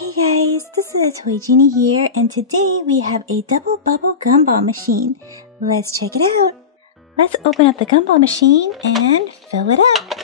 Hey guys, this is a Toy Genie here, and today we have a double bubble gumball machine. Let's check it out. Let's open up the gumball machine and fill it up.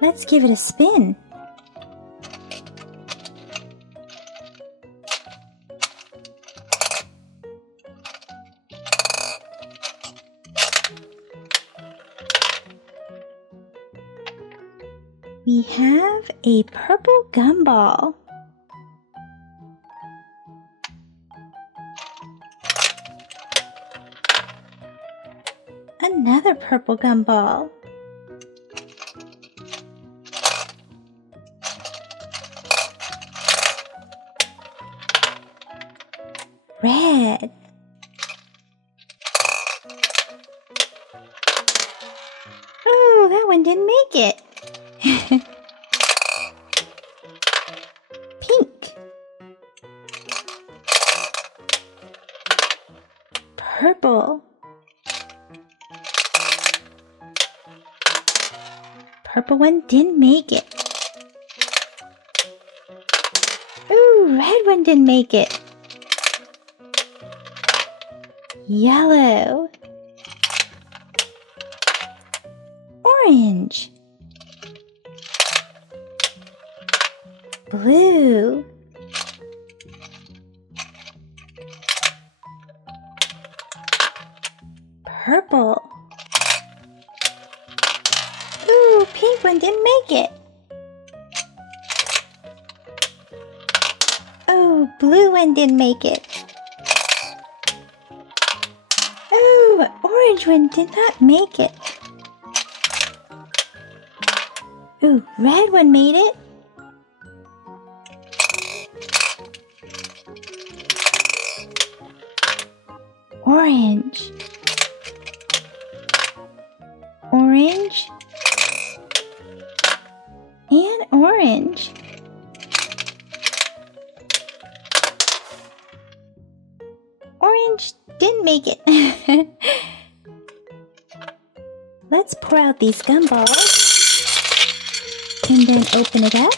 Let's give it a spin. We have a purple gumball. Another purple gumball. Red. Oh, that one didn't make it. Pink. Purple. Purple one didn't make it. Ooh, red one didn't make it. Yellow. Orange. Blue. Purple. Ooh, pink one didn't make it. Oh, blue one didn't make it. Oh, orange one did not make it. Ooh, red one made it. Orange. Orange. And orange. Orange didn't make it. Let's pour out these gumballs and then open it up.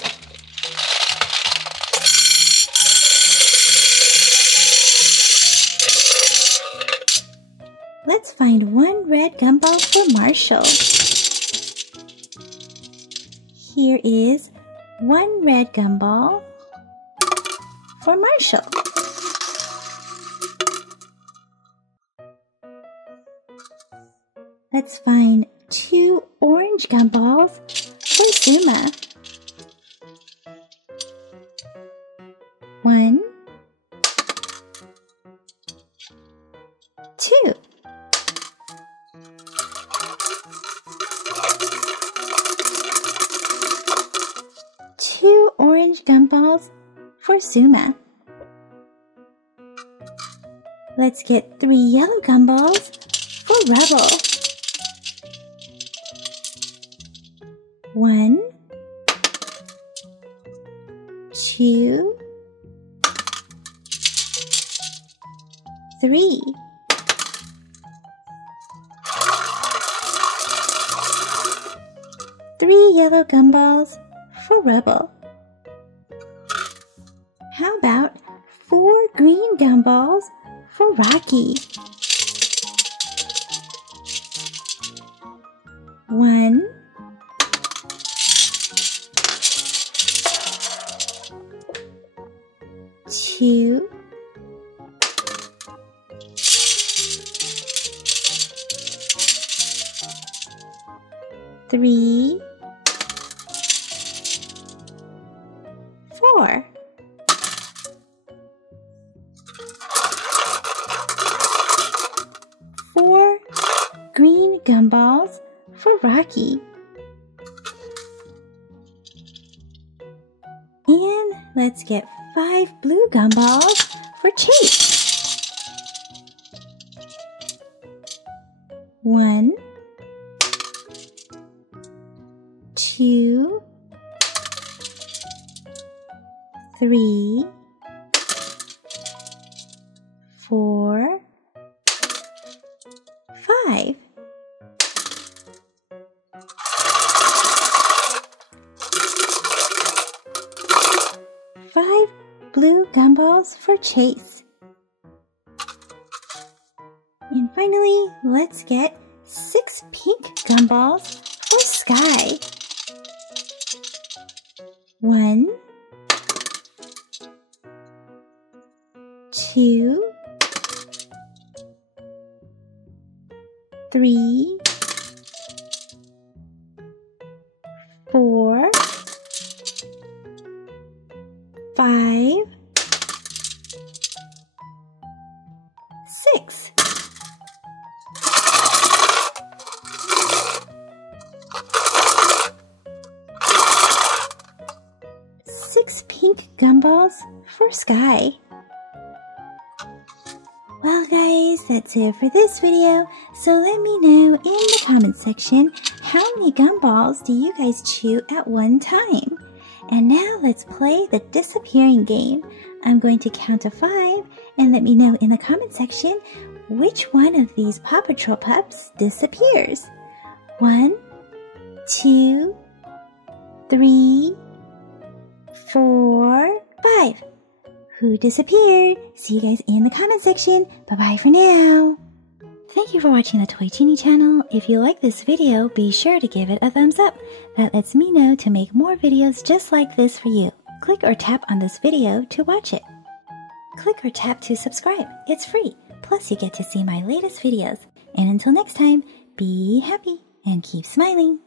Let's find one red gumball for Marshall. Here is one red gumball for Marshall. Let's find two orange gumballs for Zuma. One, two. Two orange gumballs for Zuma. Let's get three yellow gumballs for Rebel. One, two, three. Three yellow gumballs for Rebel. How about 4 green gumballs for Rocky? 2, 3, 4. 4 green gumballs for Rocky. And let's get 5 blue gumballs for Chase. 1, 2, 3, 4, 5. 5 blue gumballs for Chase. And finally, let's get 6 pink gumballs for Sky. 1, 2, 3, 4, 5, 6. 6 pink gumballs for Sky. Well guys, that's it for this video. So let me know in the comment section, how many gumballs do you guys chew at one time? And now let's play the disappearing game. I'm going to count to 5 and let me know in the comment section which one of these Paw Patrol pups disappears. 1, 2, 3, 4, 5. Who disappeared? See you guys in the comment section. Bye-bye for now. Thank you for watching the Toy Genie channel. If you like this video, be sure to give it a thumbs up. That lets me know to make more videos just like this for you. Click or tap on this video to watch it. Click or tap to subscribe. It's free. Plus you get to see my latest videos. And until next time, be happy and keep smiling.